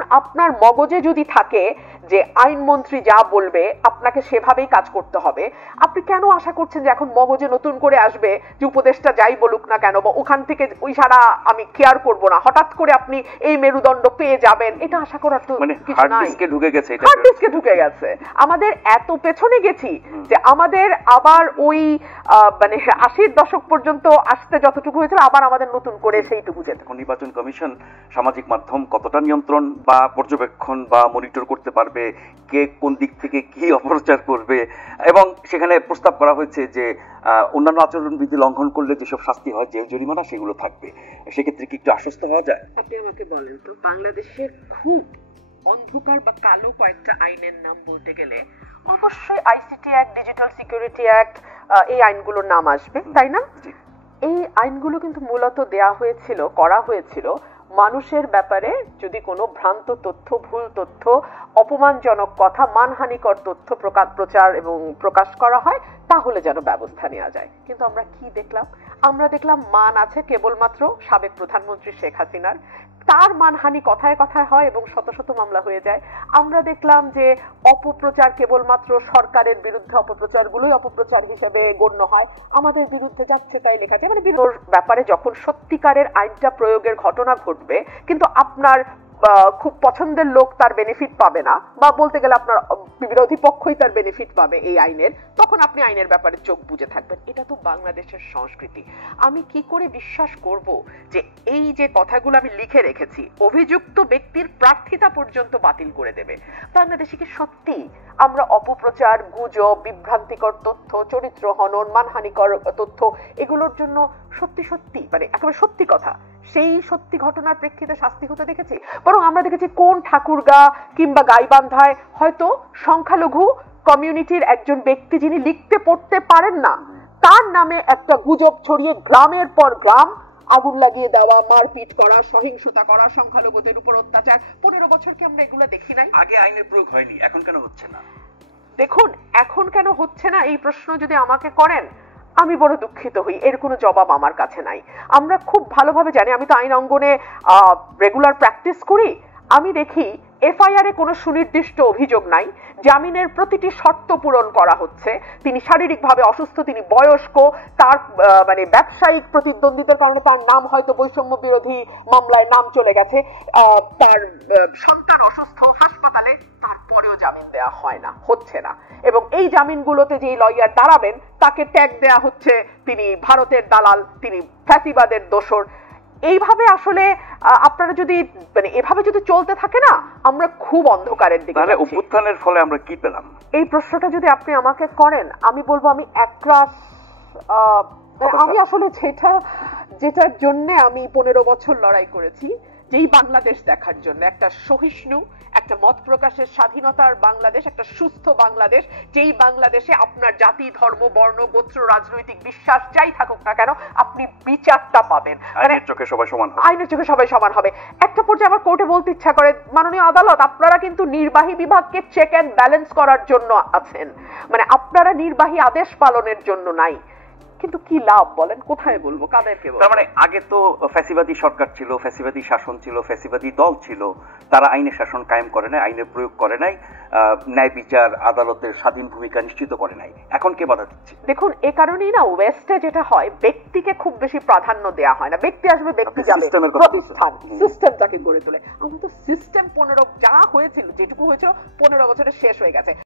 এখন আপনার মগজে যদি থাকে যে আইনমন্ত্রী যা বলবে আপনাকে সেভাবেই কাজ করতে হবে, আপনি কেন আশা করছেন যে এখন মগজে নতুন করে আসবে যে উপদেষ্টা যাই বলুক না কেন বা ওখান থেকে ওই সারা আমি কেয়ার করব না, হঠাৎ করে আপনি এই মেরুদণ্ড পেয়ে যাবেন, এটা আশা করার তো কিছু নাই। হার্ড ডিস্কে ঢুকে গেছে। আমাদের এত পেছনে গেছি যে আমাদের আবার ওই মানে 80-র দশক পর্যন্ত আসতে যতটুকু হয়েছিল আবার আমাদের নতুন করে সেইটুকু যেতে। নির্বাচন কমিশন সামাজিক মাধ্যম কতটা নিয়ন্ত্রণ বা পর্যবেক্ষণ বা মনিটর করতে পারবে, কে কোন দিক থেকে কি অপপ্রচার করবে, এবং সেখানে প্রস্তাব করা হয়েছে যে অন্যান্য আচরণবিধি লঙ্ঘন করলে যেসব শাস্তি হয়, জেল জরিমানা, সেগুলো থাকবে। সেক্ষেত্রে কি একটু আশ্বস্ত হওয়া যায়? আপনি আমাকে বলেন তো, বাংলাদেশের খুব অন্ধকার বা কালো কয়েকটা আইনের নাম বলতে গেলে অবশ্যই ICT act, digital security act, এই আইনগুলোর নাম আসবে, তাই না? এই আইনগুলো কিন্তু মূলত করা হয়েছিল মানুষের ব্যাপারে যদি কোনো ভ্রান্ত তথ্য, ভুল তথ্য, অপমানজনক কথা, মানহানিকর তথ্য প্রচার এবং প্রকাশ করা হয় তাহলে যেন ব্যবস্থা নেওয়া যায়। কিন্তু আমরা কি দেখলাম? আমরা দেখলাম মান আছে কেবলমাত্র সাবেক প্রধানমন্ত্রী শেখ হাসিনার, তার মানহানি কথায় কথায় হয় এবং শত শত মামলা হয়ে যায়। আমরা দেখলাম যে অপপ্রচার কেবলমাত্র সরকারের বিরুদ্ধে অপপ্রচারগুলোই অপপ্রচার হিসেবে গণ্য হয়, আমাদের বিরুদ্ধে যাচ্ছে তাই লেখা যায়। মানে বিরোধ ব্যাপারে যখন সত্যিকারের আইনটা প্রয়োগের ঘটনা ঘটবে কিন্তু আপনার খুব পছন্দের লোক তার বেনিফিট পাবে না, বা বলতে গেলে আপনার বিরোধী পক্ষই তার বেনিফিট পাবে এই আইনের, তখন আপনি আইনের ব্যাপারে চোখ বুজে থাকবেন। এটা তো বাংলাদেশের সংস্কৃতি। আমি কি করে বিশ্বাস করব যে এই যে কথাগুলো আমি লিখে রেখেছি অভিযুক্ত ব্যক্তির প্রার্থিতা পর্যন্ত বাতিল করে দেবে? বাংলাদেশে কি সত্যি আমরা অপপ্রচার, গুজব, বিভ্রান্তিকর তথ্য, চরিত্র হনন, মানহানিকর তথ্য এগুলোর জন্য সত্যি সত্যি মানে একেবারে সত্যি কথা সেই সত্যি ঘটনার প্রেক্ষিতে শাস্তি হতে দেখেছি? বরং আমরা দেখেছি কোন ঠাকুরগা কিংবা গাইবান্ধায় হয়তো সংখ্যালঘু কমিউনিটির একজন ব্যক্তি যিনি লিখতে পড়তে পারেন না, তার নামে একটা গুজব ছড়িয়ে গ্রামের পর গ্রাম আগুন লাগিয়ে দেওয়া, মারপিট করা, সহিংসতা করা, সংখ্যালঘুদের উপর অত্যাচার। 15 বছর কি আমরা এগুলো দেখি নাই? আগে আইনের প্রয়োগ হয়নি, এখন কেন হচ্ছে না? দেখুন, এখন কেন হচ্ছে না এই প্রশ্ন যদি আমাকে করেন আমি বড় দুঃখিত হই, এর কোনো জবাব আমার কাছে নাই। আমরা খুব ভালোভাবে জানি, আমি তো আইন অঙ্গনে রেগুলার প্র্যাকটিস করি, আমি দেখি এফআইআর এ কোনো সুনির্দিষ্ট অভিযোগ নাই, জামিনের প্রতিটি শর্ত পূরণ করা হচ্ছে, তিনি শারীরিকভাবে অসুস্থ, তিনি বয়স্ক, তার মানে ব্যবসায়িক প্রতিদ্বন্দ্বিতার কারণে তার নাম হয়তো বৈষম্য বিরোধী মামলায় নাম চলে গেছে, তার সন্তান অসুস্থ হাসপাতালে, তারপরেও জামিন দেওয়া হয় না, হচ্ছে না। এবং এই জামিনগুলোতে যে লয়ার দাঁড়াবেন তাকে ট্যাগ দেয়া হচ্ছে তিনি ভারতের দালাল, তিনি ফ্যাসিবাদের দোসর। এইভাবে আসলে আপনারা যদি মানে এভাবে যদি চলতে থাকে না, আমরা খুব অন্ধকারের দিকে। তাহলে অভ্যুত্থানের ফলে আমরা কি পেলাম? এই প্রশ্নটা যদি আপনি আমাকে করেন আমি বলবো আমি একরাশ আমি আসলে যেটার জন্য আমি 15 বছর লড়াই করেছি, যেই বাংলাদেশ দেখার জন্য, একটা সহিষ্ণু, একটা মত প্রকাশের স্বাধীনতার বাংলাদেশ, একটা সুস্থ বাংলাদেশ, যেই বাংলাদেশে আপনার জাতি, ধর্ম, বর্ণ, গোত্র, রাজনৈতিক বিশ্বাস যাই থাকুক না কেন আপনি বিচারটা পাবেন, আইনের চোখে সবাই সমান হবে। আইনের চোখে সবাই সমান হবে। একটা পর্যায়ে আমার কোর্টে বলতে ইচ্ছা করে, মাননীয় আদালত আপনারা কিন্তু নির্বাহী বিভাগকে চেক এন্ড ব্যালেন্স করার জন্য আছেন, মানে আপনারা নির্বাহী আদেশ পালনের জন্য নাই। কিন্তু কি লাভ বলেন, কোথায় বলবো, কাদেরকে বলবো? তার মানে আগে তো ফ্যাসিবাদী সরকার ছিল, ফ্যাসিবাদী শাসন ছিল, ফ্যাসিবাদী দল ছিল, তারা আইনের শাসন কায়েম করে নাই, আইনের প্রয়োগ করে নাই, ন্যায় বিচার আদালতের স্বাধীন ভূমিকা নিশ্চিত করে নাই। এখন কে বাধা দিচ্ছে? দেখুন, এ কারণেই না ওয়েস্টে যেটা হয়, ব্যক্তিকে খুব বেশি প্রাধান্য দেওয়া হয় না। ব্যক্তি আসবে, ব্যক্তি যাবে, প্রতিষ্ঠান সিস্টেমটাকে গড়ে তোলে। আমরা তো সিস্টেম 15 যা হয়েছিল, যেটুকু হয়েছিল 15 বছরে শেষ হয়ে গেছে।